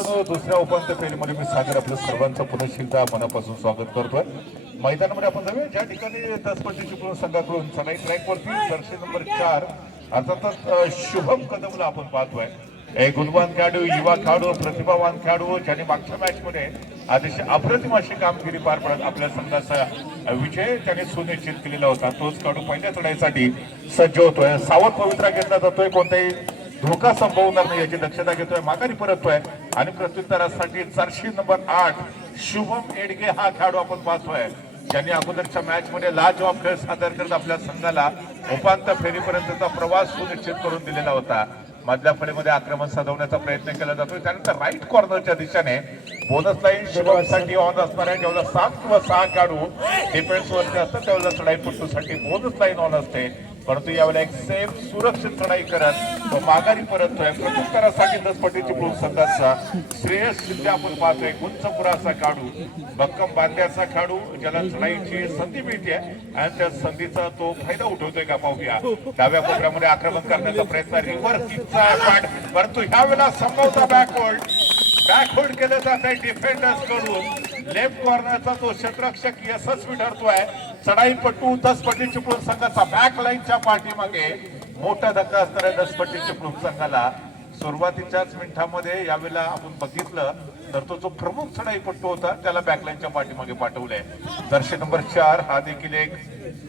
मित्रांनो, दुसऱ्या उपांत्य फेरीमध्ये मी सागर आपलं सर्वांचं पुन्हा एकदा मनापासून स्वागत करतोय. मैदानामध्ये आपण जाऊया ज्या ठिकाणी 10 पट्टी चिपळूण संघाकडून चढाई ट्रॅकवरती जर्सी नंबर 4 अर्थातच शुभम कदमला आपण पाहतोय. एक गुणवान खेळाडू, युवा खेळाडू, प्रतिभावान खेळाडू ज्याने मागच्या मॅच मध्ये अतिशय अप्रतिम अशी कामगिरी पार पडत आपल्या संघाचा विजय त्याने सुनिश्चित केलेला होता. तोच खेळाडू पहिल्या चढाईसाठी सज्ज होतोय. सावध पवित्रा घेतला जातोय, कोणताही धोका संभवणार नाही याची दक्षता घेतोय, माघारी परततोय आणि प्रत्युत्तरासाठी जर्सी नंबर 8 शुभम एडगे हा खेळाडू आपण पाहतोय, ज्यांनी अगोदरच्या मॅच मध्ये लाजवाब खेळ सादर करत आपल्या संघाला उपांत्य फेरीपर्यंतचा प्रवास सुनिश्चित करून दिलेला होता. मधल्या फळीमध्ये आक्रमण साधवण्याचा प्रयत्न केला जातोय. त्यानंतर राईट कॉर्नरच्या दिशेने बोनस लाईन शुभमसाठी ऑन असणार आहे. जेव्हा 7 किंवा 6 खेळाडू डिफेन्स वरती असतात त्यावेळेला चढाई पट्टूसाठी बोनस लाईन ऑन असते, परंतु यावेळेला एक सेफ सुरक्षित चढाई करत तो माघारी परततोय. प्रत्युत्तरासाठी 10 पट्टी चिपळूण संघाचा श्रेयस शिंदे आपण पाहतोय. गुंचपुराचा खेळाडू, भक्कम बांध्याचा खेळाडू, ज्याला चढाईची संधी मिळते आणि त्या संधीचा तो फायदा उठवतोय का पाहूया. डाव्या कोपऱ्यामध्ये आक्रमण करण्याचा प्रयत्न, रिव्हर्स किकचा पाठ, परंतु ह्या वेळेला संभवता बॅकहोल्ड केलं जात आहे डिफेंडर्स कडून. लेफ्ट कॉर्नरचा तो क्षेत्ररक्षक यशस्वी ठरतोय. चढाईपट्टू 10 पट्टी चिपळूण संघाचा बॅक लाईनच्या पाठीमागे मोठा धक्का असणार आहे 10 पट्टी चिपळूण संघाला. सुरुवातीच्याच मिनिटांमध्ये यावेळेला आपण बघितलं तर तो जो प्रमुख चढाईपट्टू होता त्याला बॅकलाईनच्या पाठीमागे पाठवलंय. जर्सी नंबर 4 हा देखील एक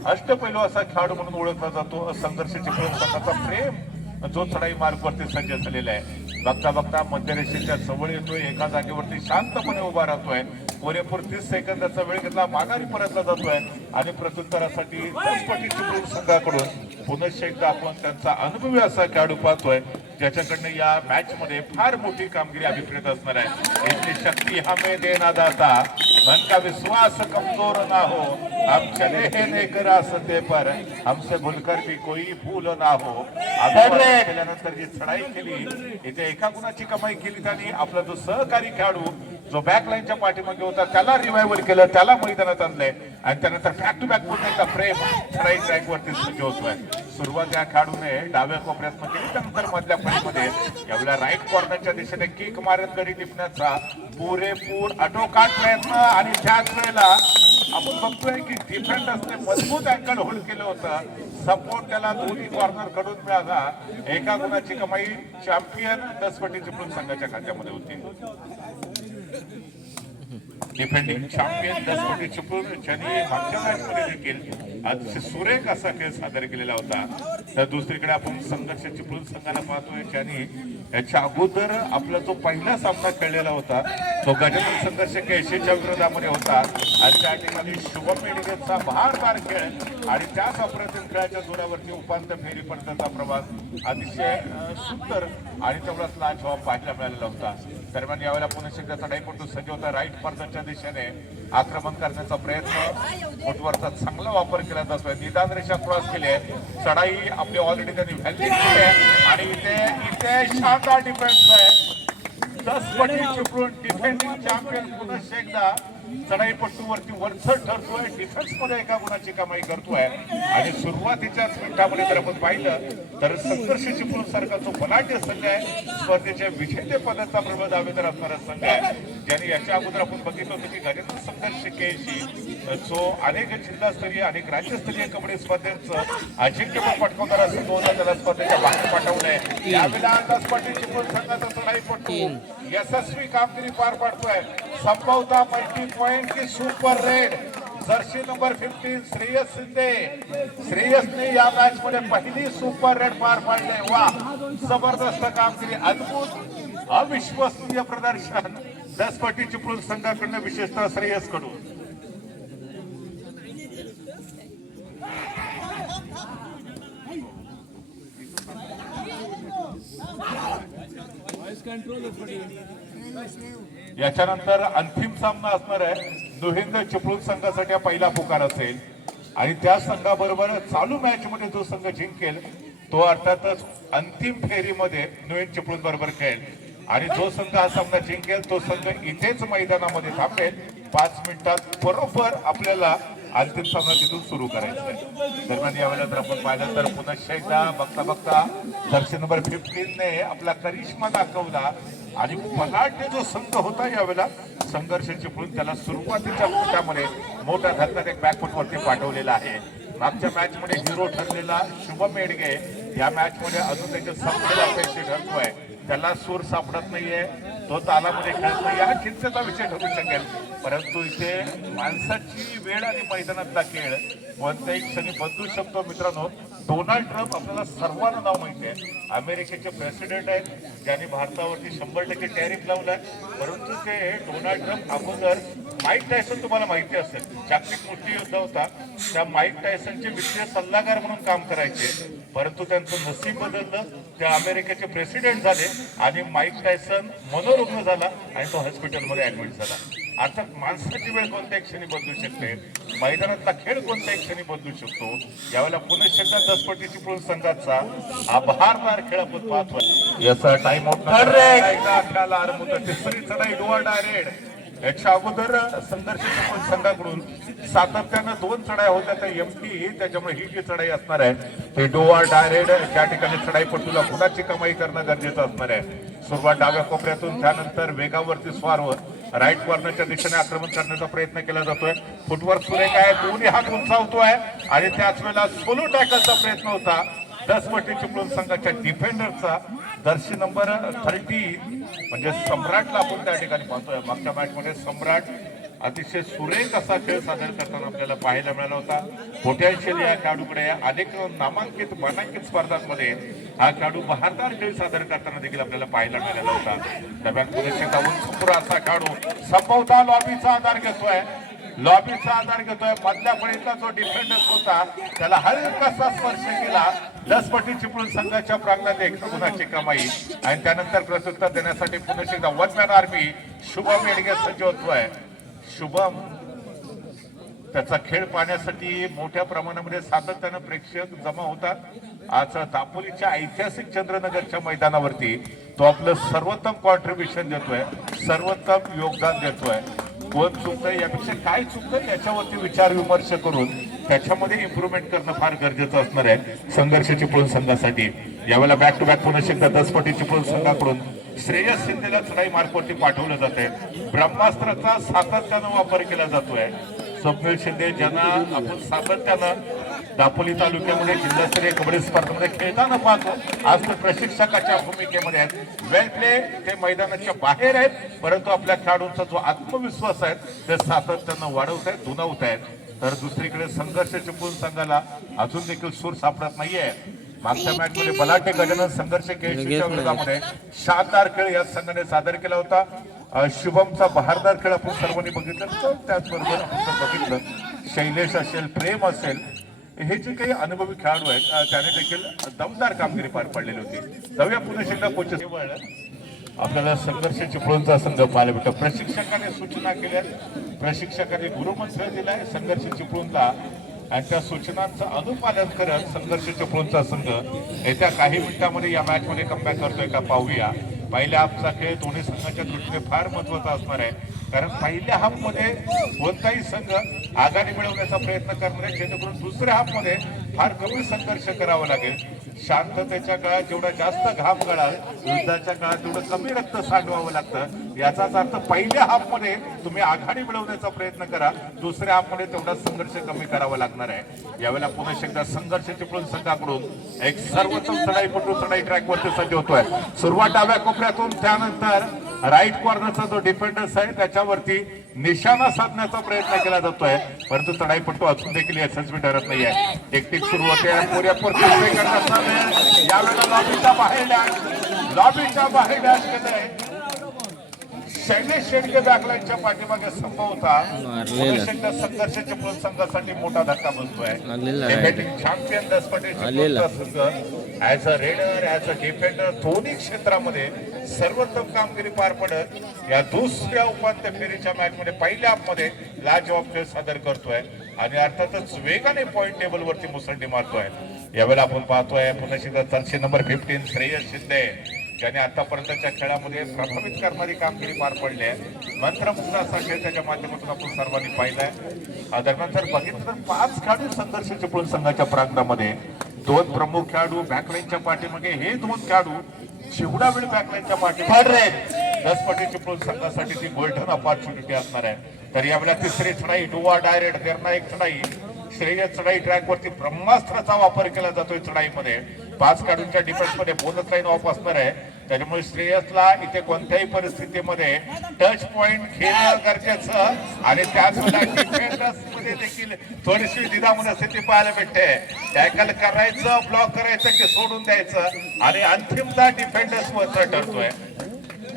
अष्टपैलू असा खेळाडू म्हणून ओळखला जातो. संघर्ष चिपळूण संघाचा प्रेम जो चढाई मार्गवरती सज्ज झालेला आहे. बघता बघता मध्यरेषेच्या जवळ येतोय, एका जागेवरती शांतपणे उभा राहतोय. पुरेपूर 30 सेकंदाचा वेळ घेतला, माघारी परतला जातोय आणि प्रत्युत्तरासाठी 10 पट्टी चिपळूण संघाकडून पुनश्च एकदा आपण त्यांचा अनुभवी असा खेळाडू पाहतोय, ज्याच्याकडनं या मॅच मध्ये फार मोठी कामगिरी अभिप्रेत असणार आहे. इतनी शक्ती हमें देना दाता, मन का विश्वास कमजोर ना हो, हम चले हैं लेकर रास्ते पर, हमसे भूलकर भी कोई भूल ना हो. केल्यानंतर जी चढाई केली, इथे एका गुणाची कमाई केली त्यांनी. आपला जो सहकारी खेळाडू जो बॅक लाईनच्या पाठीमागे होता त्याला रिवायवल केलं, त्याला मैदानात आणलंय आणि त्यानंतर बॅक टू बॅक पुन्हा प्रेम चढाई ट्रॅकवरती सज्ज होतोय. सुरुवात या खेळाडूने डाव्या कोपऱ्यात केली, त्यानंतर मधल्या फळीमध्ये यावेळेला राईट कॉर्नरच्या दिशेने किक मारत गडी टिपण्याचा पुरेपूर आटोकाट प्रयत्न आणि त्याच वेळेला आपण बघतोय की डिफेंडर्सने मजबूत अँगल होल्ड केलं होतं. सपोर्ट त्याला दोन्ही कॉर्नर कडून मिळाला. एका गुणाची कमाई चॅम्पियन 10 पट्टी चिपळूण संघाच्या खात्यामध्ये होती. डिफेंडिंग चॅम्पियन 10 पट्टी चिपळूण ज्यांनी मागच्या मॅच मध्ये देखील अतिशय सुरेख असा खेळ सादर केलेला होता. तर दुसरीकडे आपण संघर्ष चिपळूण संघाला पाहतोय, ज्यांनी याच्या अगोदर आपला जो पहिला सामना खेळलेला होता तो गजानन संघर्ष केशेच्या विरोधामध्ये होता आणि त्या ठिकाणी शुभम एडगेचा भारदार खेळ आणि त्याच अप्रतिम खेळाच्या जोरावरती उपांत्य फेरीपर्यंतचा प्रवास अतिशय सुंदर आणि तेवढाच लाजवाब पाहायला मिळालेला होता. दरम्यान यावेळेला पुन्हा चढाईपट्टू सज्ज होता. राईट कॉर्नरच्या दिशेने आक्रमण करण्याचा प्रयत्न, फुटवरचा चांगला वापर केला जातोय. निदान रेषा क्रॉस केली आहे, चढाई आपली ऑलरेडी त्यांनी व्हॅल्यू केली आहे आणि इथे शानदार डिफेन्स आहे. 10 पट्टी चिपळूण डिफेंडिंग चॅम्पियन पुन्हा एकदा चढाईपट्टूवरती वरचढ ठरतोय, डिफेन्स मध्ये एका गुणाची कमाई करतोय आणि सुरुवातीच्याच मिनिटांमध्ये जर आपण पाहिलं तर संघर्ष चिपळूण सारखा जो बलाढ्य संघ आहे, स्पर्धेच्या विजेते पदाचा प्रबळ दावेदार असणारा संघ आहे, ज्याने याच्या अगोदर आपण बघितलं होतं की गजानन संघर्ष केशी जो अनेक जिल्हास्तरीय अनेक राज्यस्तरीय कबड्डी स्पर्धेचं अजिंक्यपद पटकावणारा संघ होता, त्याला स्पर्धेच्या बाहेर पाठवलंय. यावेळेला 10 पट्टी चिपळूण संघाचा चढाईपट्टू यशस्वी कामगिरी पार पाडतोय. संभवता मल्टी पॉइंट की super raid jersey number 15 Shreyas Shinde. श्रेयसने या मॅच मध्ये पहिली सुपर रेड पार पाडले. वा, जबरदस्त कामगिरी, अद्भुत अविश्वसनीय प्रदर्शन 10 पट्टी चिपळूण संघाकडून, विशेषतः श्रेयस कडून. याच्यानंतर अंतिम सामना असणार आहे. दुहिंद चिपळूण संघासाठी पहिला पुकार असेल आणि त्या संघाबरोबर चालू मॅच मध्ये जो संघ जिंकेल तो अर्थातच अंतिम फेरीमध्ये नुहिंद चिपळूण बरोबर खेळेल आणि जो संघ हा सामना जिंकेल तो संघ इथेच मैदानामध्ये थांबेल. 5 मिनिटात बरोबर आपल्याला अंतिम सामना तिथून सुरू करायचा आहे. दरम्यान यावेळेला जर आपण पाहिलं तर पुन्हा एकदा बघता बघता जर्सी नंबर 15 ने आपला करिश्मा दाखवला आणि पलाटे जो संघ होता यावेळेला संघर्ष चिपळूण त्याला सुरुवातीच्या फुटामध्ये मोठा धक्का एक बॅकफुट वरती पाठवलेला आहे. मागच्या मॅच मध्ये हिरो ठरलेला शुभम मेडगे या मॅच मध्ये अजून त्याचे संपलेला पैसे ठरतोय, त्याला सूर सापडत नाहीये, तो तालामध्ये खेळत नाही, हा चिंतेचा विषय ठरू शकेल. परंतु इथे माणसाची वेळ आणि मैदानातला खेळ कोणत्याही क्षणी बदलू शकतो. मित्रांनो, डोनाल्ड ट्रम्प आपल्याला सर्वांना नाव माहिती आहे, अमेरिकेचे प्रेसिडेंट आहेत ज्यांनी भारतावरती 100% टॅरिफ लावलाय. परंतु ते डोनाल्ड ट्रम्प अगोदर माईक टायसन तुम्हाला माहिती असेल, जागतिक मुष्टियुद्ध होता, त्या माईक टायसनचे वित्तीय सल्लागार म्हणून काम करायचे. परंतु त्यांचं नशीब बदललं, ते अमेरिकेचे प्रेसिडेंट झाले आणि माईक टायसन मनोरुग्ण झाला आणि तो हॉस्पिटलमध्ये ऍडमिट झाला. अर्थात माणसाची वेळ कोणत्याही क्षणी बदलू शकते, मैदानातला खेळ कोणत्याही क्षणी बदलू शकतो. यावेळेला पुणे एकदा 10 पटी चिपळूण संघाचा आभारदार खेळ आपण पाहतोय. याचा टाइम आउट तिसरी चढाई डोआ डायरेक्ट. याच्या अगोदर संघर्ष चिपळूण संघाकडून सातत्यानं 2 चढाई होत्या, त्या एमटी, त्याच्यामुळे ही जी चढाई असणार आहे ते डोआ डायरेक्ट त्या ठिकाणी चढाईपटूला पुन्हाची कमाई करणं गरजेचं असणार आहे. सुरुवात डाव्या कोपऱ्यातून, त्यानंतर वेगावरती स्वारवर राईट कॉर्नरच्या दिशेने आक्रमण करण्याचा प्रयत्न केला जातोय. फुटवर सुरेख आहे, दोन्ही हात उंचावतोय आणि त्याच वेळेला सोलो टॅकलचा प्रयत्न होता 10 पटी चिपळूण संघाच्या डिफेंडरचा. जर्सी नंबर 30 म्हणजे सम्राटला आपण त्या ठिकाणी पाहतोय. मागच्या मॅच मध्ये सम्राट अतिशय सुरेख असा खेळ सादर करताना आपल्याला पाहायला मिळाला होता. पोटॅन्शियल या खेळाडूकडे अनेक नामांकित मानांकित स्पर्धांमध्ये हा खेळाडू बहारदार खेळ सादर करताना देखील आपल्याला पाहायला मिळाला होता. दरम्यान पुरेशी उंचपुरा असा खेळाडू संभवता लॉबीचा आधार घेतोय, लॉबीचा आधार घेतोय. मधल्या फळीतला जो डिफेंडर होता त्याला हलकासा स्पर्श केला. 10 पटी चिपळूण संघाच्या प्रांगणात एक गुणाची कमाई आणि त्यानंतर प्रत्युत्तर देण्यासाठी पुन्हा एकदा one man army Shubham Medge सज्ज होतोय. शुभम त्याचा खेळ पाहण्यासाठी मोठ्या प्रमाणामध्ये सातत्यानं प्रेक्षक जमा होतात. आज दापोलीच्या ऐतिहासिक चंद्रनगरच्या मैदानावरती तो आपलं सर्वोत्तम कॉन्ट्रीब्युशन देतोय, सर्वोत्तम योगदान देतोय. कोण चुकतंय यापेक्षा काय चुकतंय याच्यावरती विचार विमर्श करून त्याच्यामध्ये इम्प्रुव्हमेंट करणं फार गरजेचं असणार आहे संघर्ष चिपळूण संघासाठी. यावेळेला बॅक टू बॅक पुन्हा एकदा 10 पटी चिपळूण संघाकडून श्रेयस शिंदेला चढाई मार्कवरती पाठवलं जाते. ब्रह्मास्त्राचा सातत्यानं वापर केला जातोय. स्वप्नील शिंदे ज्यांना आपण सातत्यानं दापोली तालुक्यामध्ये जिल्हास्तरीय कबड्डी स्पर्धेमध्ये खेळताना पाहतो, आज ते प्रशिक्षकाच्या भूमिकेमध्ये आहेत. वेल प्ले, ते मैदानाच्या बाहेर आहेत, परंतु आपल्या खेळाडूंचा जो आत्मविश्वास आहे ते सातत्यानं वाढवत आहेत, दुणवत आहेत. तर दुसरीकडे संघर्ष चिपळूण संघाला अजून देखील सूर सापडत नाहीये. मागच्या मॅच मध्ये बलाटे गजानन संघर्ष केळशीच्या विरोधामध्ये शानदार खेळ या संघाने सादर केला होता. शुभमचा बहारदार खेळ आपण सर्वांनी बघितलं, तर त्याचबरोबर आपण बघितलं शैलेश असेल, प्रेम असेल, हे जे काही अनुभवी खेळाडू आहेत त्याने देखील दमदार कामगिरी पार पाडलेली होती. जाऊया पुन्हा एकदा कोच आपल्याला संघर्ष चिपळूणचा संघ पाहायला भेटतो. प्रशिक्षकाने सूचना केल्या, प्रशिक्षकाने गुरुमंत्र दिलाय संघर्ष चिपळूणला आणि त्या सूचनांचं अनुपालन करत संघर्ष चिपळूणचा संघ येत्या काही मिनिटांमध्ये या मॅच मध्ये कमबॅक करतोय का पाहूया. पहिल्या हाफचा खेळ दोन्ही संघाच्या दृष्टीने फार महत्वाचा असणार आहे, कारण पहिल्या हाफ मध्ये कोणताही संघ आघाडी मिळवण्याचा प्रयत्न करणार आहे, जेणेकरून दुसऱ्या हाफ मध्ये फार कमी संघर्ष करावा लागेल. शांततेच्या काळात जेवढा जास्त घाम गळाल, युद्धाच्या काळात तेवढं कमी रक्त सांडवावं लागतं. याचाच अर्थ पहिल्या हाफ मध्ये तुम्ही आघाडी मिळवण्याचा प्रयत्न करा, दुसऱ्या हाफ मध्ये तेवढा संघर्ष कमी करावा लागणार आहे. यावेळेला पुन्हा एकदा संघर्ष चिपळूण संघाकडून एक सर्वोत्तम चढाईपटू चढाई ट्रॅकवरती सज्ज होतोय. सुरुवात डाव्या कोपऱ्यातून, त्यानंतर राईट कॉर्नरचा जो डिफेंडर्स आहे त्याच्यावरती निशाणा साधण्याचा प्रयत्न केला जातोय, परंतु चढाईपटू अजून देखील यशस्वी ठरत नाहीये. टेक्निक सुरू होते. यावेळेला लॉबीच्या बाहेर डॅश, लॉबीच्या बाहेर डॅश केलंय. शैलेश शेडके बॅकलाईनच्या पाठीमागे संभवता संघर्ष चिपळूण संघासाठी मोठा धक्का बसतोय. चॅम्पियन 10 पटी चिपळूणचा संघ as a raider, as a defender दोन्ही क्षेत्रामध्ये सर्वोत्तम कामगिरी पार पडत या दुसऱ्या उपांत्य फेरीच्या मॅच मध्ये पहिल्या हाफ मध्ये लाजवाब खेळ सादर करतोय आणि अर्थातच वेगाने पॉइंट टेबल वरती मुसंडी मारतोय. यावेळेला आपण पाहतोय पुन्हा एकदा जर्सी नंबर 15 श्रेयस शिंदे ज्याने आतापर्यंतच्या खेळामध्ये प्रभावित करणारी कामगिरी पार पडली आहे. मंत्रमुग्ध असा खेळ त्याच्या माध्यमातून आपण सर्वांनी पाहिलाय. दरम्यान जर बघितलं तर 5 खेळाडू संघर्ष चिपळूण संघाच्या प्रांगणामध्ये, 2 प्रमुख खेळाडू बॅकलाईनच्या पाठीमागे, हे 2 खेळाडू जेवढा वेळ बॅकलाईनच्या पाठीमागे 10 पटी चिपळूण संघासाठी ती गोल्डन ऑपॉर्च्युनिटी असणार आहे. तर यावेळेला तिसरी चढाई डुवा डायरेक्ट निर्णायक चढाई, श्रेयस चढाई ट्रॅकवरती ब्रह्मास्त्राचा वापर केला जातोय. चढाईमध्ये 5 खेळाडूंच्या डिफेन्समध्ये बोनस लाईन ऑफ असणार आहे. त्याच्यामुळे श्रेयसला इथे कोणत्याही परिस्थितीमध्ये टच पॉइंट खेळणं गरजेचं आणि त्याच वेळेला डिफेंडर्समध्ये देखील थोडीशी दिदा मनस्थिती पाहायला भेटते. टॅकल करायचं, ब्लॉक करायचं की सोडून द्यायचं आणि अंतिमता डिफेंडर्स वर ठरतोय.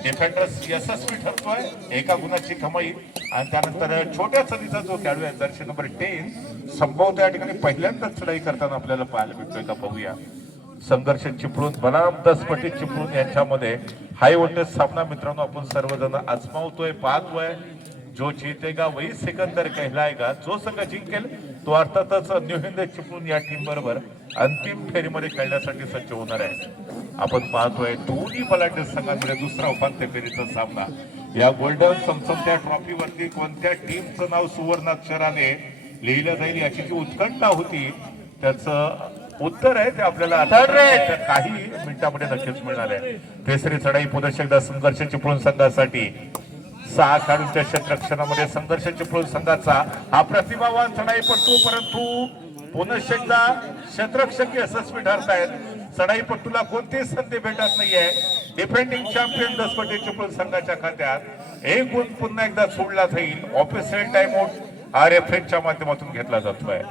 डिफेंडर्स यशस्वी ठरतोय, एका गुणाची कमाई. आणि त्यानंतर छोट्या चढीचा जो खेळाडू आहे जर्सी नंबर 10 संभवत या ठिकाणी पहिल्यांदाच चढाई करताना आपल्याला पाहायला भेटतोय का पाहूया. संघर्ष चिपळूण बनाम 10 पटी चिपळूण यांच्यामध्ये हाय व्होल्टेज सामना मित्रांनो आपण सर्वजण आजमावतोय, पाहतोय. जो जीतेगा वही सिकंदर कहलाएगा. जो संघ जिंकेल तो अर्थातच न्यू हिंद चिपळूण या टीम बरोबर अंतिम फेरीमध्ये खेळण्यासाठी सज्ज होणार आहे. आपण पाहतोय दोन्ही बलाढ्य संघांमध्ये दुसरा उपांत्य फेरीचा सामना. या गोल्डन चमचमत्या ट्रॉफीवरती कोणत्या टीमचं नाव सुवर्णाक्षराने लिहिलं जाईल याची जी उत्कंठा होती त्याचं उत्तर आहे ते आपल्याला काही मिनिटांमध्ये नक्कीच मिळणार आहे. तिसरी चढाई पुन्हा एकदा संघर्ष चिपळूण संघासाठी. 6 खेळाडूंच्या क्षेत्ररक्षणामध्ये संघर्ष चिपळूण संघाचा हा प्रतिभावान चढाईपट्टू, परंतु पुन्हा एकदा क्षेत्ररक्षक यशस्वी ठरतायत. चढाईपट्टूला कोणतीही संधी भेटत नाहीये. डिफेंडिंग चॅम्पियन 10 पटी चिपळूण संघाच्या खात्यात 1 गुण पुन्हा एकदा सोडला जाईल. ऑफिशियल टाइम आउट RFH माध्यमातून घेतला जातोय.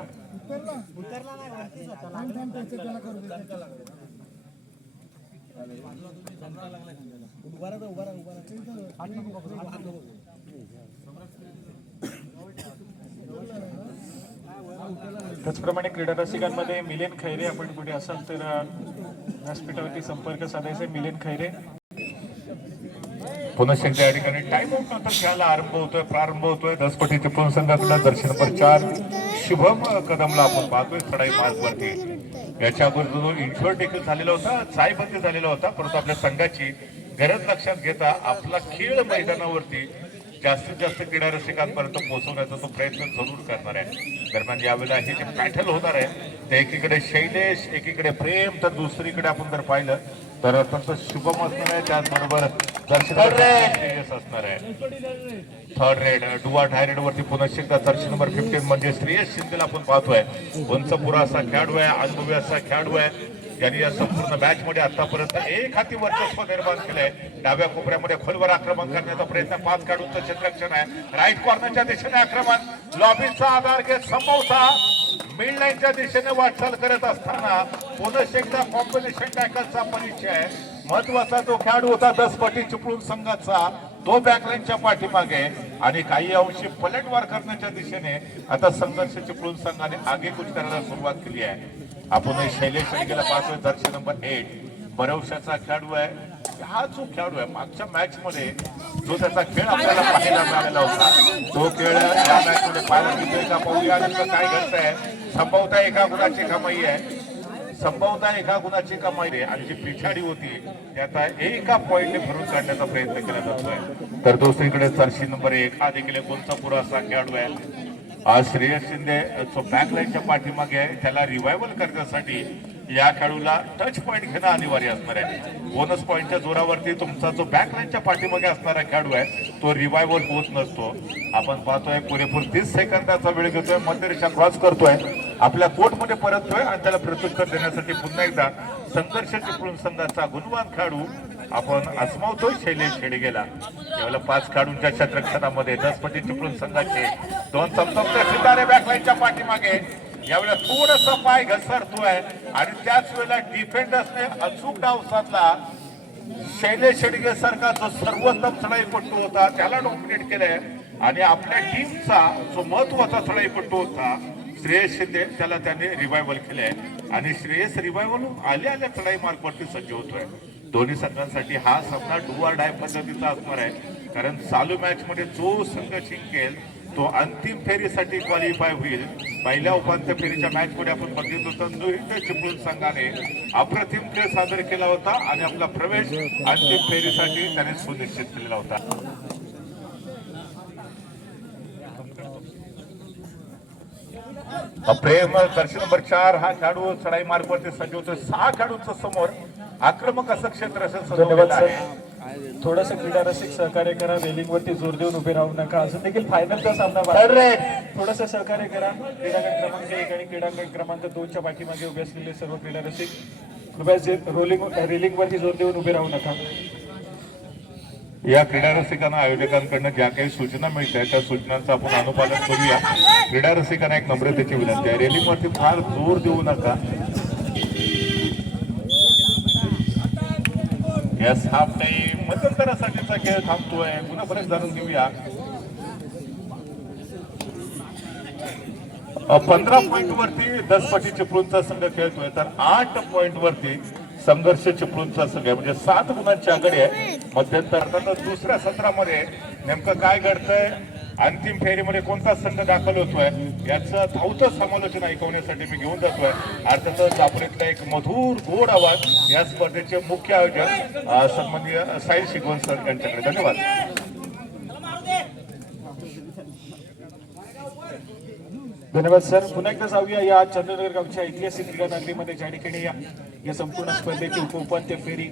त्याचप्रमाणे क्रीडा रसिकांमध्ये मिलिंद खैरे, आपण कुठे असाल तर व्यासपीठावरती संपर्क साधायचा. मिलिंद खैरे पुन्हा एकदा या ठिकाणी टाइम आउट नंतर खेळायला प्रारंभ होतोय 10 पटी चिपळूण संघाकडे. दर्शन नंबर 4 शुभम कदमला आपण पाहतोय चढाई मार्गवरती. याच्या अगोदर इंश्योर देखील झालेला होता, चायबंदी झालेला होता, परंतु आपल्या संघाची गरज लक्षात घेता आपला खेळ मैदानावरती जास्तीत जास्त क्रीडा रसिकांपर्यंत पोहोचवण्याचा तो प्रयत्न जरूर करणार आहे. दरम्यान यावेळेला हे जे बॅटल होणार आहे ते एकीकडे शैलेश, एकीकडे प्रेम, तर दुसरीकडे आपण जर पाहिलं तर अत्यंत शुभम असणार आहे. त्याचबरोबर दर्शन असणार आहे. थर्ड रेड डुवा डायरेक्ट वरती पुन्हा एकदा दर्शन नंबर 15 म्हणजे श्रेयस शिंदेला आपण पाहतोय. उंचपुरा असा खेळाडू आहे, अनुभवी असा खेळाडू आहे. यांनी या संपूर्ण मॅच मध्ये आतापर्यंत एक हाती वर्चस्व निर्माण केलंय. डाव्या कोपऱ्यामध्ये खोलवर आक्रमण करण्याचा प्रयत्न, 5 खेळाडूंचं क्षेत्ररक्षण आहे. राईट कॉर्नरच्या दिशेने आक्रमण, लॉबीचा आधार घेत संभवता मिड लाईनच्या दिशेने वाटचाल करत असताना पुन्हा एकदा कॉम्बिनेशन टॅकलचा परिचय. महत्वाचा तो खेळाडू होता 10 पटी चिपळूण संघाचा, तो बॅकलाईनच्या पाठीमागे आणि काही अंशी पलटवार करण्याच्या दिशेने आता संघर्ष चिपळूण संघाने आगेकूच करायला सुरुवात केली आहे. आपण शैलेश गेला पाहतोय दर्शन नंबर 8 भरवशाचा खेळाडू आहे. हा जो खेळाडू आहे मागच्या मॅच मध्ये जो त्याचा खेळ आपल्याला पाहायला मिळालेला होता तो खेळ या मॅच मध्ये पाहायला मिळतोय का पाहूया. काय घडतंय, संभवतः एका गुणाची कमाई आहे, संभवतः एका गुणाची कमाई आहे. आणि जी पिछाडी होती ती आता एका पॉइंटने भरून काढण्याचा प्रयत्न केला जातोय. तर दुसरीकडे जर्सी नंबर 1 हा देखील गुंचापुरा असा खेळाडू आहे. आज श्रेयस शिंदे जो बॅकलाईनच्या पाठीमागे आहे त्याला रिवायवल करण्यासाठी या खेळाडूला टच पॉइंट घेणं अनिवार्य असणार आहे. बोनस पॉइंटच्या जोरावरती तुमचा जो बॅकलाईनच्या पाठीमागे असणारा खेळाडू आहे तो रिवायवल होत नसतो. आपण पाहतोय पुरेपूर 30 सेकंदाचा वेळ घेतोय, मध्यरेषा क्रॉस करतोय, आपल्या कोर्टमध्ये परततोय आणि त्याला प्रत्युत्तर देण्यासाठी पुन्हा एकदा संघर्ष चिपळूण संघाचा गुणवान खेळाडू आपण आजमावतोय शैलेश शेडगेला. यावेळेला 5 खेळाडूंच्या क्षेत्ररक्षणामध्ये 10 पटी चिपळूण संघाचे 2 चमचमते सितारे बॅकलाईनच्या पाठीमागे. यावेळेला थोडंसं पाय घसरतोय आणि त्याच वेळेला डिफेंडर्सने अचूक डाव साधला. शैलेश शेडगे सारखा जो सर्वोत्तम चढाईपट्टू होता त्याला डॉमिनेट केलंय आणि आपल्या टीमचा जो महत्वाचा चढाईपट्टू होता श्रेयस शिंदे त्याला त्याने रिवायवल केलंय आणि श्रेयस रिवायवल आल्या चढाई मार्गवरती सज्ज होतोय. दोन्ही संघांसाठी हा सामना डू ऑर डाय पद्धतीचा असणार आहे, कारण चालू मॅच मध्ये जो संघ जिंकेल तो अंतिम फेरीसाठी क्वालिफाय होईल. पहिल्या उपांत्य फेरीच्या मॅच मध्ये आपण बघितलं होतं नृत्य चिपळूण संघाने अप्रतिम खेळ सादर केला होता आणि आपला प्रवेश अंतिम फेरीसाठी त्याने सुनिश्चित केलेला होता. प्रेम दर्शन नंबर 4 हा खेळाडू चढाई मार्गावरती सज्ज होतो. 6 खेळाडूंच्या समोर आक्रमक असं क्षेत्र असं सजवलेलं आहे. थोडस क्रीडा रसिक सहकार्य करा. रेलिंग वरती जोर देऊन उभे राहू नका. अजून देखील फायनलचा सामना थोडस सहकार्य करा. क्रीडांगण क्रमांक 1 आणि क्रीडांगण क्रमांक 2 च्या पाठीमागे उभे असलेले सर्व क्रीडा रसिक कृपया रेलिंग वरती जोर देऊन उभे राहू नका. या क्रीडा रसिकांना आयोजकांकडून ज्या काही सूचना मिळत आहेत त्या सूचनांचं आपण अनुपालन करूया. क्रीडा रसिकांना एक नम्रतेची विनंती आहे, रेलिंग वरती फार जोर देऊ नका. यस, हाफ टाइम मध्यंतरासाठीचा खेळ थांबतोय. पुन्हा परत जाणून घेऊया. 15 पॉइंट वरती दसपटी चिपळूणचा संघ खेळतोय, तर 8 पॉइंट वरती संघर्ष चिपळूणचा संघ आहे. म्हणजे 7 गुणांची आघाडी आहे. मध्यंतर दुसऱ्या सत्रामध्ये नेमकं काय घडतंय, अंतिम फेरीमध्ये कोणता संघ दाखल होतोय याचं धावतं समालोचन ऐकवण्यासाठी मी घेऊन जातोय. अर्थातच आपल्यातला एक मधुर गोड आवाज या स्पर्धेचे मुख्य आयोजक सन्माननीय साहिल शिगवण सर यांच्याकडे. धन्यवाद. धन्यवाद सर. पुन्हा एकदा जाऊया या चंद्रनगर गावच्या ऐतिहासिक क्रीडा नगरीमध्ये, ज्या ठिकाणी या संपूर्ण स्पर्धेची उपांत्य फेरी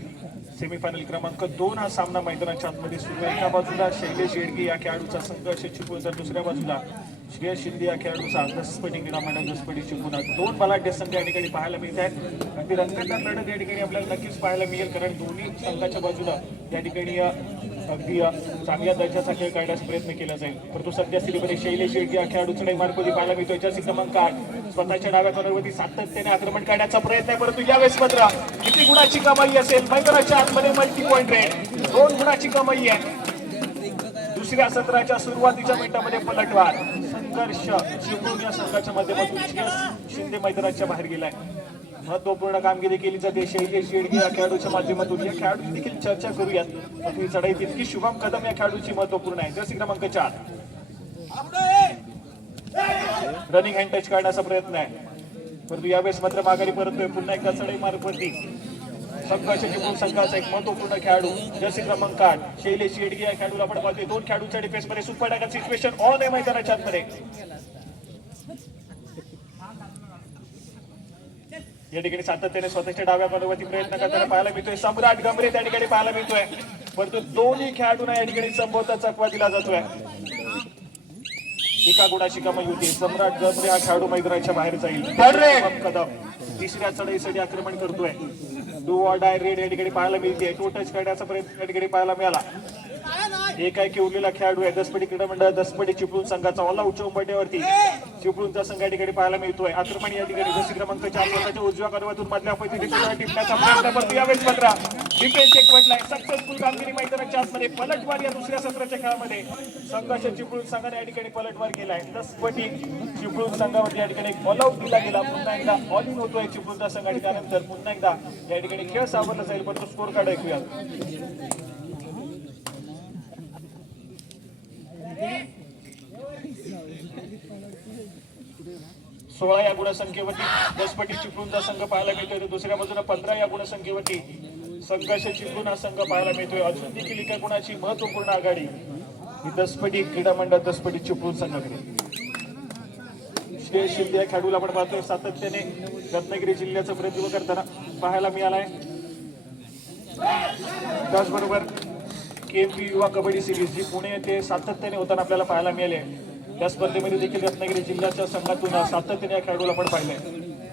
सेमीफायनल क्रमांक 2 हा सामना मैदानाच्या आतमध्ये सुरू आहे. एका बाजूला शैलेश येडगे या खेळाडूचा संघर्ष चिपळूण, तर दुसऱ्या बाजूला श्रेयस शिंदे या खेळाडूचा दसपटी क्रीडा मंडळ दसपटी चिपळूण. 2 बलाढ्य संघ या ठिकाणी पाहायला मिळत आहेत. अगदी रंगतदार लढत या ठिकाणी आपल्याला नक्कीच पाहायला मिळेल, कारण दोन्ही संघाच्या बाजूला या ठिकाणी अगदी चांगल्या दर्जाचा खेळ काढण्याचा प्रयत्न केला जाईल. परंतु सध्या स्थितीमध्ये शैलेश येडगे या खेळाडू चढाई मार्गावरती पाहायला मिळतोय. जर्सी क्रमांक 8 स्वतःच्या डाव्या कॉर्नरवरती सातत्याने आक्रमण करण्याचा प्रयत्न आहे, परंतु यावेळेस मात्र किती गुणाची कमाई असेल. मैदानाच्या आतमध्ये मल्टी पॉइंट रेट 2 गुणाची कमाई आहे. दुसऱ्या सत्राच्या सुरुवातीच्या मिनिटांमध्ये पलटवार संघर्ष चिपळूण या संघाच्या माध्यमातून श्रेयस शिंदे मैदानाच्या बाहेर गेलाय. महत्वपूर्ण कामगिरी केली जाते शैलेश येडगे या खेळाडूच्या माध्यमातून. या खेळाडूची देखील चर्चा करूयात. ही चढाई तितकी शुभम कदम या खेळाडूची महत्वपूर्ण आहे. जर्सी क्रमांक 4 रनिंग हँड टच करण्याचा प्रयत्न आहे, परंतु यावेळेस मात्र माघारी परततोय. पुन्हा एकदा चढाई मार्गावरती संघर्ष चिपळूण संघाचा एक महत्वपूर्ण खेळाडू जर्सी क्रमांक 8 शैलेश येडगे या खेळाडूला आपण पाहतोय. 2 खेळाडूच्या डिफेन्स मध्ये सुपर टाका सिच्युएशन ऑन आहे मैदानाच्या आतमध्ये. या ठिकाणी सातत्याने स्वतःच्या डाव्या कॉर्नरवरती प्रयत्न करताना पाहायला मिळतोय. सम्राट गमरे त्या ठिकाणी पाहायला मिळतोय, परंतु दोन्ही खेळाडूंना या ठिकाणी संभवता चकवा दिला जातोय. एका गुणाची कमाई होती. सम्राट गमरे हा खेळाडू मैदानाच्या बाहेर जाईल. कदम तिसऱ्या चढाईसाठी आक्रमण करतोय. डू ऑर डाय रेड या ठिकाणी पाहायला मिळते. टो टच करण्याचा प्रयत्न या ठिकाणी पाहायला मिळाला. एकाएकी उरलेला खेळाडू आहे दसपटी क्रीडा मंडळ दसपटी चिपळूण संघाचा. ऑल आउट चौपट्यावरती चिपळूणचा संघ या ठिकाणी पाहायला मिळतोय. आक्रमण या ठिकाणी जर्सी क्रमांक 4 स्वतःच्या उजव्या कॉर्नरवरून मधल्या पद्धतीने टिपण्याचा प्रयत्न करतो. यावेळेस मात्र डिफेन्स एक पडलाय. सक्सेसफुल कामगिरी मैदानाच्या आतमध्ये. पलटवार या दुसऱ्या सत्राच्या खेळामध्ये संघर्ष चिपळूण संघाने या ठिकाणी पलटवार केलाय. दसपटी चिपळूण संघावरती या ठिकाणी एक ऑल आउट दिला गेला. पुन्हा एकदा ऑल इन होतोय चिपळूणचा संघ आणि त्यानंतर पुन्हा एकदा या ठिकाणी खेळ सावरला जाईल. परंतु स्कोर कार्ड ऐकूया. 16 या गुणसंख्येवरती दसपटी चिपळूणचा संघ पाहायला मिळतोय, तर दुसऱ्या बाजूला 15 या गुणसंख्येवरती संघर्ष चिपळूण हा संघ पाहायला मिळतोय. अजून देखील एका गुणाची महत्वपूर्ण आघाडी ही दसपटी क्रीडा मंडळ दसपटी चिपळूण संघाकडे. श्रेयस शिंदे या खेळाडूला आपण पाहतोय सातत्याने रत्नागिरी जिल्ह्याचं प्रतिनिधित्व करताना पाहायला मिळालाय. त्याचबरोबर KMP युवा कबड्डी सिरीज जी पुणे येथे सातत्याने होताना आपल्याला पाहायला मिळाले. त्या स्पर्धेमध्ये देखील रत्नागिरी जिल्ह्याच्या संघातून सातत्याने या खेळाडूला आपण पाहिलंय.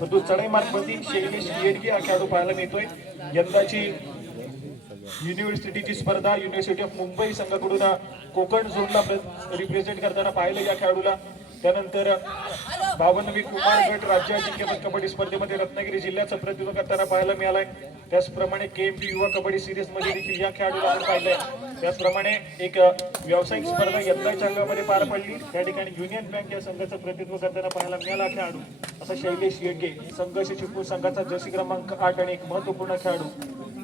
परंतु चढाई मार्गावरती शैलेश येडगे हा खेळाडू पाहायला मिळतोय. यंदाची युनिव्हर्सिटीची स्पर्धा युनिव्हर्सिटी ऑफ मुंबई संघाकडून कोकण झोनला रिप्रेझेंट करताना पाहिलं या खेळाडूला. त्यानंतर 52वी कुमार गट राज्य अजिंक्यपद कबड्डी स्पर्धेमध्ये रत्नागिरी जिल्ह्याचं प्रतिनिधित्व करताना पाहायला मिळालंय. त्याचप्रमाणे KMP युवा कबड्डी सिरीज मध्ये देखील या खेळाडूला आपण पाहिलंय. त्याचप्रमाणे एक व्यावसायिक स्पर्धा यंदाच्या अंगामध्ये पार पडली. त्या ठिकाणी युनियन बँक या संघाचं प्रतिनिधित्व करताना पाहायला मिळाला खेळाडू असा शैलेश येडगे. संघर्ष चिपळूण संघाचा जर्सी क्रमांक 8 आणि एक महत्वपूर्ण खेळाडू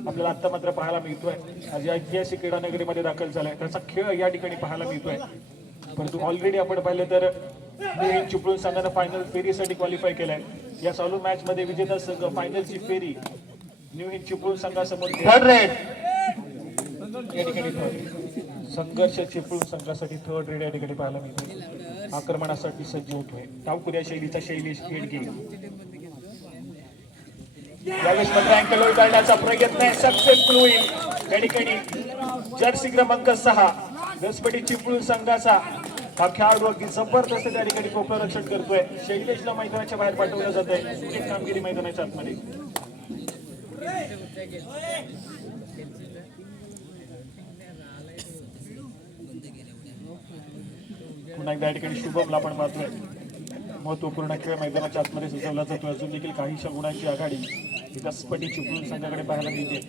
आपल्याला आता मात्र पाहायला मिळतोय. आज या ऐतिहासिक क्रीडा नगरीमध्ये दाखल झालाय. त्याचा खेळ या ठिकाणी पाहायला मिळतोय. परंतु ऑलरेडी आपण पाहिलं तर न्यू चिपळूण संघानं फायनल फेरीसाठी क्वालिफाय केलाय. या चालू मॅच मध्ये विजेता संघ फायनलची फेरी न्यू चिपळूण संघासमोर थर्ड रेड या ठिकाणी संघर्ष चिपळूण संघासाठी थर्ड रेड या ठिकाणी पाहायला मिळतो. आक्रमणासाठी सज्ज होतोय डावखुऱ्या शैलीचा शैलेश येडगे. यावेळेस मात्र अँकल होल्ड करण्याचा प्रयत्न आहे, सक्सेसफुल होईल. या ठिकाणी जर्सी क्रमांक 6 दसपटी चिपळूण संघाचा हा खेळाडू अगदी जबरदस्त त्या ठिकाणी गोलरक्षण करतोय. शैलेशला मैदानाच्या बाहेर पाठवलं जात आहे. एक कामगिरी मैदानाच्या आतमध्ये. पुन्हा एकदा या ठिकाणी शुभमला आपण पाहतोय. महत्वपूर्ण खेळ मैदानाच्या आतमध्ये सुचवला जातो. अजून देखील काहीशा गुणांची आघाडी दसपटी चिपळूण संघाकडे पाहायला मिळते.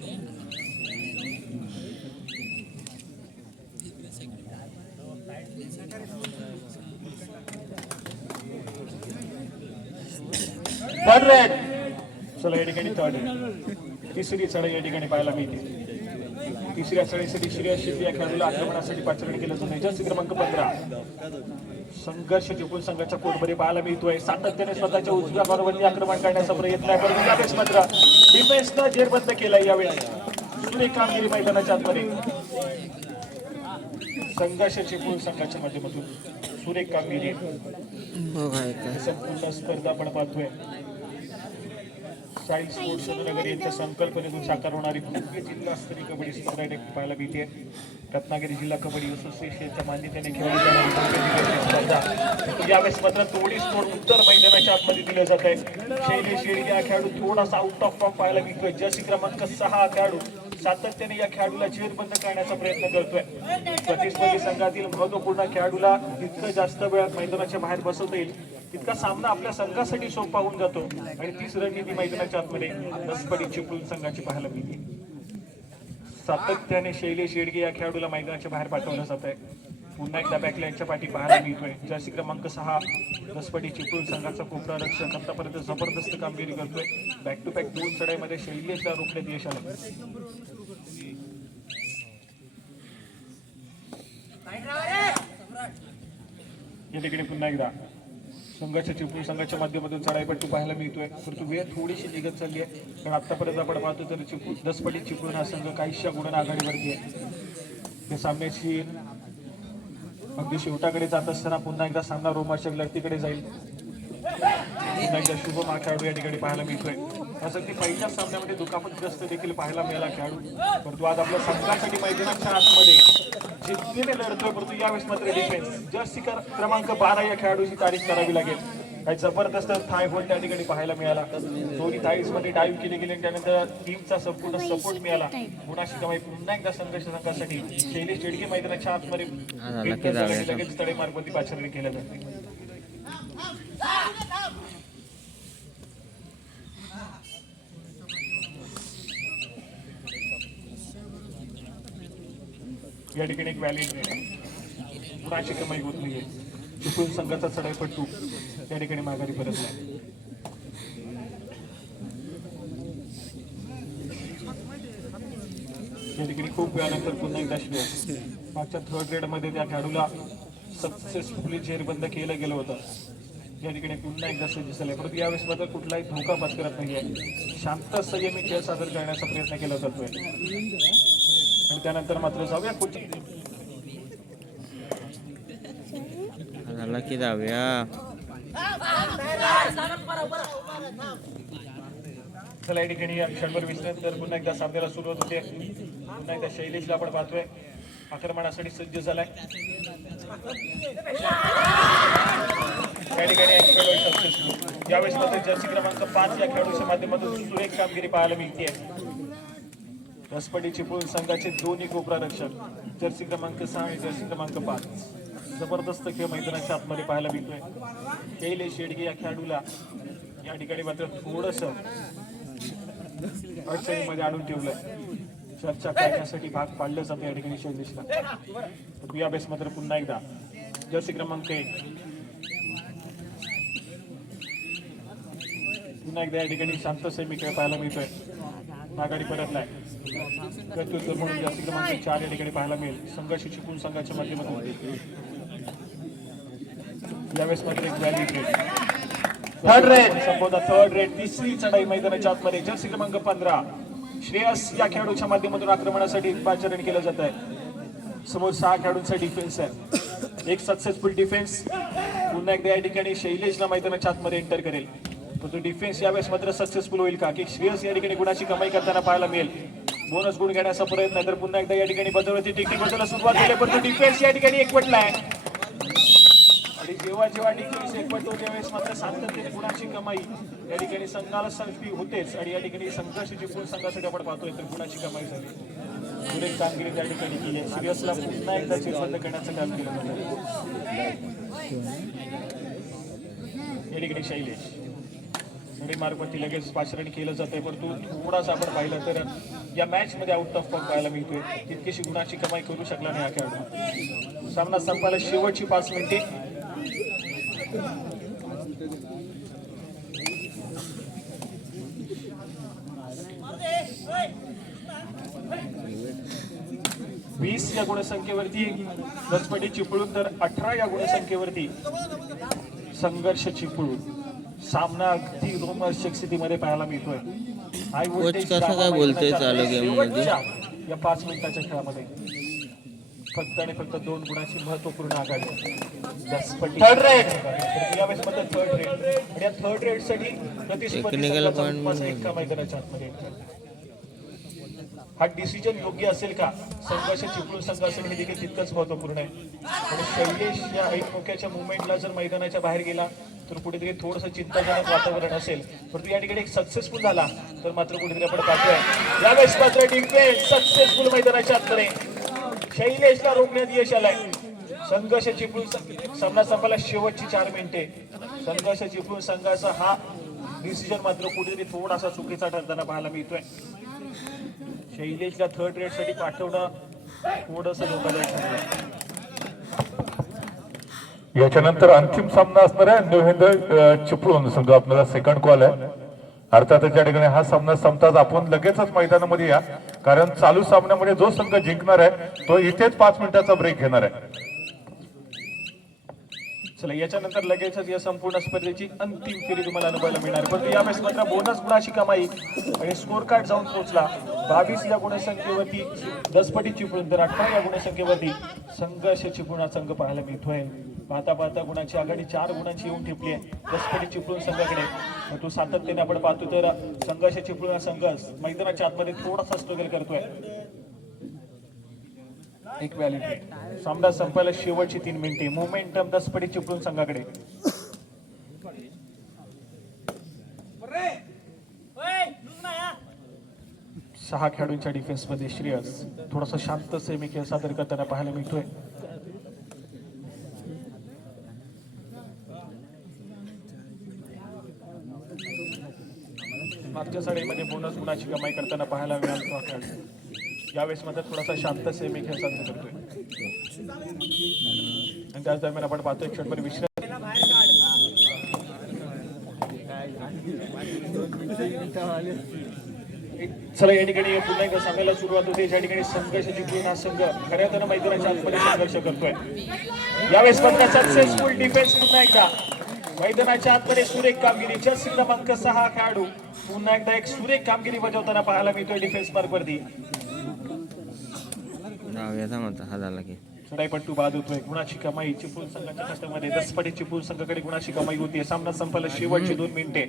चला या ठिकाणी थर्ड तिसरी चढाई या ठिकाणी पाहायला मिळते. तिसऱ्या चढाईसाठी श्रेयस शिंदे या खेळाडूला आक्रमणासाठी पाचारण केलं जातं. जर्सी क्रमांक 15 संघर्ष चिपळूण संघाच्या कोर्टमध्ये पाहायला मिळतोय. सातत्याने स्वतःच्या उजव्या बरोबर आक्रमण करण्याचा प्रयत्न आहे, परंतु यावेळेस मात्र डिफेन्सनं जेरबंद केलाय. यावेळेस सुरेख कामगिरी मैदानाच्या आतमध्ये संघर्ष चिपळूण संघाच्या माध्यमातून सुरेख कामगिरी. संपूर्ण स्पर्धा आपण पाहतोय चाइल्ड स्पोर्ट्स नगर यांच्या संकल्पनेतून साकार होणारी जिल्हास्तरीय कबड्डी स्पर्धा पाहायला मिळते. रत्नागिरी जिल्हा कबड्डी असोसिएशनच्या मान्यतेने खेळली जाणारी स्पर्धा यावेळेस मात्र थोडी स्कोर उत्तर मैदानाच्या आतमध्ये दिलं जात आहे. शैलेश येडगे हा खेळाडू थोडासा आउट ऑफ फॉर्म पाहायला मिळतोय. जर्सी क्रमांक 6 खेळाडू सातत्याने या खेळाडूला जेरबंद करण्याचा प्रयत्न करतोय. प्रतिस्पर्धी संघातील महत्वपूर्ण खेळाडूला जितकं जास्त वेळ मैदानाच्या बाहेर बसवता येईल तितका सामना आपल्या संघासाठी सोपा होऊन जातो. आणि तीच रणनीती मैदानाच्या आतमध्ये दसपटी चिपळूण संघाची पाहायला मिळते. सातत्याने शैलेश येडगे या खेळाडूला मैदानाच्या बाहेर पाठवलं जात आहे. पुन्हा एकदा बॅकलाईनच्या पाठी पाहायला मिळतोय. जर्सी क्रमांक 6 दसपटी चिपळूण संघाचा कोपरा रक्षक आतापर्यंत जबरदस्त कामगिरी करतोय. बॅक टू बॅक 2 चढाईमध्ये शैलेशला रोखण्यात यश आलं. या ठिकाणी पुन्हा एकदा संघाच्या चिपळूण संघाच्या माध्यमातून चढाईपट्टू पाहायला मिळतोय. परंतु वेळ थोडीशी निघत चालली आहे, कारण आतापर्यंत आपण पाहतो तर दसपटी चिपळूण हा संघ काहीशा गुणांना आघाडीवरती आहे. या सामन्याची अगदी शेवटाकडे जात असताना पुन्हा एकदा सामना रोमांचक लढतीकडे जाईल. पुन्हा एकदा शुभम हा खेळाडू या ठिकाणी पाहायला मिळतोय. असं की पहिल्या सामन्यामध्ये दुखापतग्रस्त देखील पाहायला मिळाला खेळाडू, परंतु आज आपल्या संघासाठी मैदानाच्या आतमध्ये जिद्दीने लढतोय. परंतु यावेळेस मात्र डिफेन्स जर्सी क्रमांक 12 या खेळाडूची तारीफ करावी लागेल. काही जबरदस्त थाय होल त्या ठिकाणी पाहायला मिळाला. दोन्ही थाईज मध्ये डाईव्ह केले गेले, त्यानंतर टीमचा संपूर्ण सपोर्ट मिळाला. गुणाशी कमाई पुन्हा एकदा संघर्ष संघासाठी शैलेश येडगे मैदानाच्या आतमध्ये लगेच तडेमारपती पाचारणी केल्या जाते. या ठिकाणी एक व्हॅलिड गुणाची कमाई होत नाहीये. चिपळूण संघाचा चढाईपट्टू या ठिकाणी माघारी परतलाय. या ठिकाणी खूप वेळानंतर पुन्हा एकदा श्रेयस मागच्या थर्ड ग्रेड मध्ये त्या खेळाडूला सक्सेसफुली जेरबंद केलं गेलं होतं. या ठिकाणी पुन्हा एकदा सज्ज झालंय, परंतु यावेळेस मात्र कुठलाही धोका पत्करत नाहीये. शांत संयमी खेळ सादर करण्याचा प्रयत्न केला जातोय. आणि त्यानंतर मात्र जाऊया की जाऊया. चला या ठिकाणी क्षणभर विश्रांतीनंतर पुन्हा एकदा सामन्याला सुरुवात होते. पुन्हा एकदा शैलेशला आपण पाहतोय आक्रमणासाठी सज्ज झालाय. या ठिकाणी यावेळेस मात्र जर्सी क्रमांक 5 या खेळाडूच्या माध्यमातून सुरेख कामगिरी पाहायला मिळते. दसपटी चिपळूण संघाचे दोन्ही कोपरा रक्षक जर्सी क्रमांक 6 आणि जर्सी क्रमांक 5 जबरदस्त खेळ मैदानाच्या आतमध्ये पाहायला मिळतोय. शैलेश येडगे या खेळाडूला या ठिकाणी मात्र थोडस अडचणीमध्ये आणून ठेवलंय. चर्चा करण्यासाठी भाग पाडलं जातं या ठिकाणी शैलेशला. यावेळेस मात्र पुन्हा एकदा जर्सी क्रमांक 1 पुन्हा एकदा या ठिकाणी शांत सेमी खेळ पाहायला मिळतोय. आघाडी परतलाय. प्रत्युत्तर म्हणून जर्सी क्रमांक 4 या ठिकाणी पाहायला मिळेल. संघर्ष चिपळूण संघाच्या माध्यमातून यावेळेस मात्र एक व्हॅल्यू रेट थर्ड रेड संपवता थर्ड रेड तिसरी चढाई मैदानाच्या आतमध्ये जर्सी क्रमांक 15 श्रेयस या खेळाडूच्या माध्यमातून आक्रमणासाठी पाचारण केलं जात आहे समोर 6 खेळाडूंचा डिफेन्स आहे एक सक्सेसफुल डिफेन्स पुन्हा एकदा या ठिकाणी शैलेशला मैदानाच्या आतमध्ये एंटर करेल पण तो डिफेन्स यावेळेस मात्र सक्सेसफुल होईल का की श्रेयस या ठिकाणी गुणाची कमाई करताना पाहायला मिळेल बोनस गुण घेण्याचा प्रयत्न तर पुन्हा एकदा या ठिकाणी बदलवती टेक्निक बदलायला सुरुवात केली पण तो डिफेन्स या ठिकाणी एकवटलाय आणि जेव्हा जेव्हा डिफेन्स एकवटतो त्यावेळेस मात्र सातत्याने गुणाची कमाई या ठिकाणी संघाला संधी होतेच आणि या ठिकाणी संघर्ष जिंकून संघासाठी आपण पाहतोय तर गुणाची कमाई झाली सुरेख कामगिरी त्या ठिकाणी केली आहे श्रेयसला पुन्हा एकदा चिरबंद करण्याचं काम केलं या ठिकाणी शैलेश मार्फती लगेच पाचारण केलं जातंय परंतु थोडासा आपण पाहिलं तर या मॅच मध्ये आउट ऑफ फॉर्म पाहायला मिळतोय तितकीशी गुणाची कमाई करू शकला नाही हा खेळाडू सामना संपायला शेवटची 5 मिनिटे वीस या गुणसंख्येवरती दसपटी चिपळूण तर 18 या गुणसंख्येवरती संघर्ष चिपळूण सामना अगदी रोमहर्षक स्थितीमध्ये पाहायला मिळतोय हाय व्होल्टेज कसं काय बोलतोय चालू गेम मध्ये या 5 मिनिटाच्या खेळामध्ये फक्त आणि फक्त 2 गुणाची महत्वपूर्ण आघाडी थर्ड रेड यावेळेस मध्ये थर्ड रेड आणि या थर्ड रेड साठी प्रतिस्पर्धी संघाचा एक मैदानाच्या आतमध्ये हा डिसिजन योग्य असेल का संघर्ष चिपळूण संघ असेल हे देखील तितकंच महत्वपूर्ण आहे आणि शैलेश या एक मोक्याच्या मुवमेंटला जर मैदानाच्या बाहेर गेला तर कुठेतरी थोडंसं चिंताजनक वातावरण असेल परंतु या ठिकाणी एक सक्सेसफुल झाला तर मात्र कुठेतरी आपण पाहतोय यावेळेस मात्र डिफेन्स सक्सेसफुल मैदानाच्या आतमध्ये शैलेशला रोखण्यात यश आलंय संघर्ष चिपळूण सामना संपायला शेवटची 4 मिनिटे संघर्ष चिपळूण संघाचा हा डिसिजन मात्र कुठेतरी थोडासा चुकीचा ठरताना पाहायला मिळतोय शैलेशला थर्ड रेड साठी पाठवणं थोडंसं धोकादायक ठरलं याच्यानंतर अंतिम सामना असणार आहे न्यू हिंद चिपळूण संघ आपल्याला सेकंड कॉल आहे अर्थात त्या ठिकाणी हा सामना संपताच आपण लगेचच मैदानामध्ये या कारण चालू सामन्यामध्ये जो संघ जिंकणार आहे तो इथेच 5 मिनिटाचा ब्रेक घेणार आहे चला याच्यानंतर लगेचच या संपूर्ण स्पर्धेची अंतिम फेरी तुम्हाला अनुभवायला मिळणार परंतु यावेळेस मात्र बोनस गुणाची कमाई आणि स्कोर कार्ड जाऊन पोहोचला 22 या गुणसंख्येवरती दसपटी चिपळूण तर 18 या गुणसंख्येवरती संघर्ष चिपळूण हा संघ पाहायला मिळतोय पाहता पाहता गुणाची आघाडी 4 गुणांची येऊन ठेपली आहे दसपटी चिपळूण संघाकडे तो सातत्याने आपण पाहतो तर संघर्ष चिपळूण हा संघ मैदानाच्या आतमध्ये थोडासा स्ट्रगल करतोय एक व्हॅलिड सामना संपायला शेवटची 3 मिनिटे मोमेंटम दसपटी चिपळूण संघाकडे सहा खेळाडूंच्या डिफेन्स मध्ये श्रेयस थोडासा शांत सेमी खेळ सादर करताना पाहायला मिळतोय मागच्या साडीमध्ये बोनस गुणाची कमाई करताना पाहायला मिळाला खेळाडू यावेळेस मात्र थोडासा शांत सेमी खेळ सादर करतोय आणि त्याच दरम्यान आपण पाहतोय क्षणभर विश्रांती चला या ठिकाणी पुन्हा एकदा सांगायला सुरुवात होते ज्या ठिकाणी संघर्ष जिंकून हा संघ खऱ्या अर्थानं मैदानाच्या आतमध्ये संघर्ष करतोय यावेळेस मात्र सक्सेसफुल डिफेन्स पुन्हा एकदा मैदानाच्या आतमध्ये सुरेख कामगिरी जर्सी क्रमांक 6 खेळाडू पुन्हा एकदा एक सुरेख कामगिरी बजावताना पाहायला मिळतोय डिफेन्स मार्कवरती चढाईपट्टू बाद होतोय गुणाची कमाई चिपळूण संघाच्या खात्यामध्ये दसपटी चिपळूण संघाकडे गुणाची कमाई होती सामना संपायला शेवटची 2 मिनिटे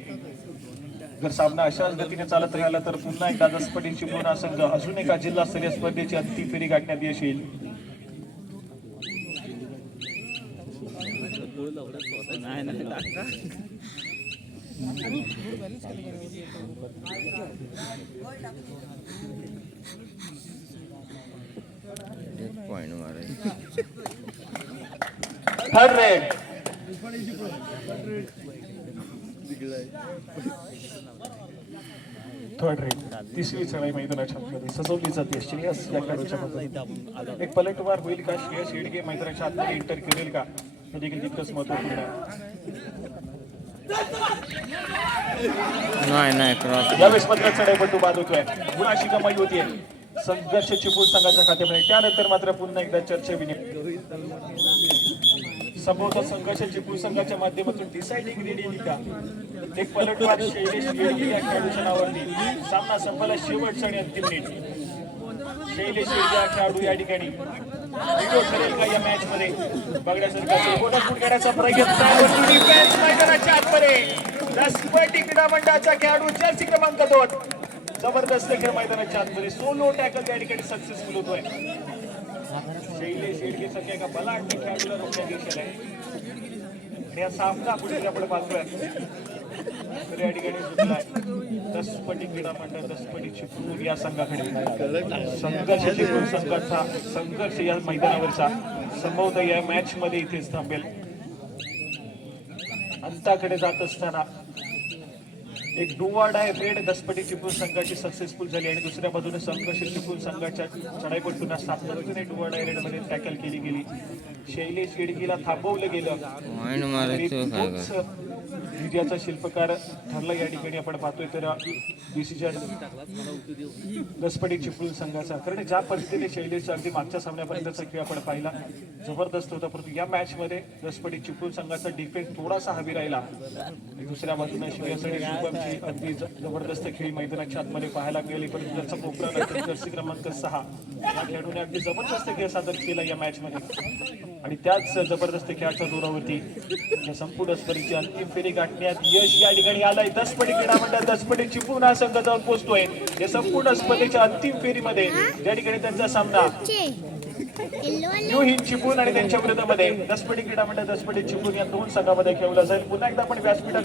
जर सामना अशाच गतीने चालत राहिला तर पुन्हा एकदा दसपटी चिपळूण हा संघ अजून एका जिल्हास्तरीय स्पर्धेची अंतिम फेरी गाठण्यात यश येईल थर्ड रेड थर्ड रेड तिसरी चढाई मैदानाच्या आतमध्ये सजवली जाते श्रेयस या खेळाडूच्या मध्ये एक पलटवार होईल का श्रेयस येडगे मैदानाच्या आतमध्ये एंटर करेल का हे देखील तितकंच महत्वपूर्ण आहे नाही क्रॉस यावेळेस मात्र चढाईपट्टू बाद होतोय गुणाची कमाई होतीये संघर्ष चिपळूण संघाच्या खात्यामध्ये. त्यानंतर मात्र पुन्हा एकदा चर्चेविनिमय संभवतः संघर्ष चिपळूण संघाच्या माध्यमातून डिसाइडिंग रेडी का एक पलटवार शैलेश येळगी या खेळाडूच्या नावावरती सामना संपला. शेवटचा आणि अंतिम मिनिट. शैलेश येळगी हा खेळाडू या ठिकाणी व्हिडिओ ठरेल का या मॅच मध्ये बघण्यासारखा गोलंदाज करण्याचा प्रयत्न आहे. डिफेन्स मैदानाच्या आतमध्ये दसपटी क्रीडा मंडळाचा खेळाडू जर्सी क्रमांक 2 जबरदस्त खेळ मैदानाच्या आतमध्ये सोलो टॅकल या ठिकाणी सक्सेसफुल होतोय. शैलेश येळगी सारख्या एका बलाढ्य खेळाडूला रोखण्यात यश आलंय आणि हा सामना कुठे आपण पाहतोय तर या ठिकाणी सुटलाय. दसपटी क्रीडा मंडळ दसपटी चिपळूण या संघाकडे संघर्ष चिपळूण संघाचा संघर्ष या मैदानावरचा संभवतः या मॅच मध्ये इथेच थांबेल. अंताकडे जात असताना एक डुवाड आहे रेड दसपटी चिपळूण संघाची सक्सेसफुल झाली आणि दुसऱ्या बाजूने संघर्ष चिपळूण संघाच्या चढाईपटूंना सातत्याने डुवाड आहे रेड मध्ये टॅकल केली गेली. शैलेश येडगीला थांबवलं गेलं. माइंड मारायचं काय काय विजयाचा शिल्पकार ठरला या ठिकाणी आपण पाहतोय. तर डिसिजन दसपटी चिपळूण संघाचा, कारण ज्या पद्धतीने शैलेश अगदी मागच्या सामन्यापर्यंतचा खेळ आपण पाहिला जबरदस्त होता, परंतु या मॅच मध्ये दसपटी चिपळूण संघाचा डिफेन्स थोडासा हवी राहिला. दुसऱ्या बाजूने श्रेयसने शुभमची अगदी जबरदस्त खेळी मैदानाच्या आतमध्ये पाहायला मिळाली. परंतु त्याचा कोपरा जर्सी क्रमांक 6 या खेळाडूने अगदी जबरदस्त खेळ सादर केला या मॅच मध्ये आणि त्याच जबरदस्त खेळाच्या जोरावरती या संपूर्ण स्पर्धेची अंतिम फेरी गाठण्यात यश या ठिकाणी आलंय. दसपटी क्रीडा मंडळ दसपटी चिपळूण हा संघ जाऊन पोहोचतोय या संपूर्ण स्पर्धेच्या अंतिम फेरीमध्ये. त्या ठिकाणी त्यांचा सामना न्यू हिंद चिपळूण आणि त्यांच्या विरोधामध्ये दसपटी क्रीडा मंडळ दसपटी चिपळूण या दोन संघामध्ये खेळला जाईल. पुन्हा एकदा आपण व्यासपीठाकडे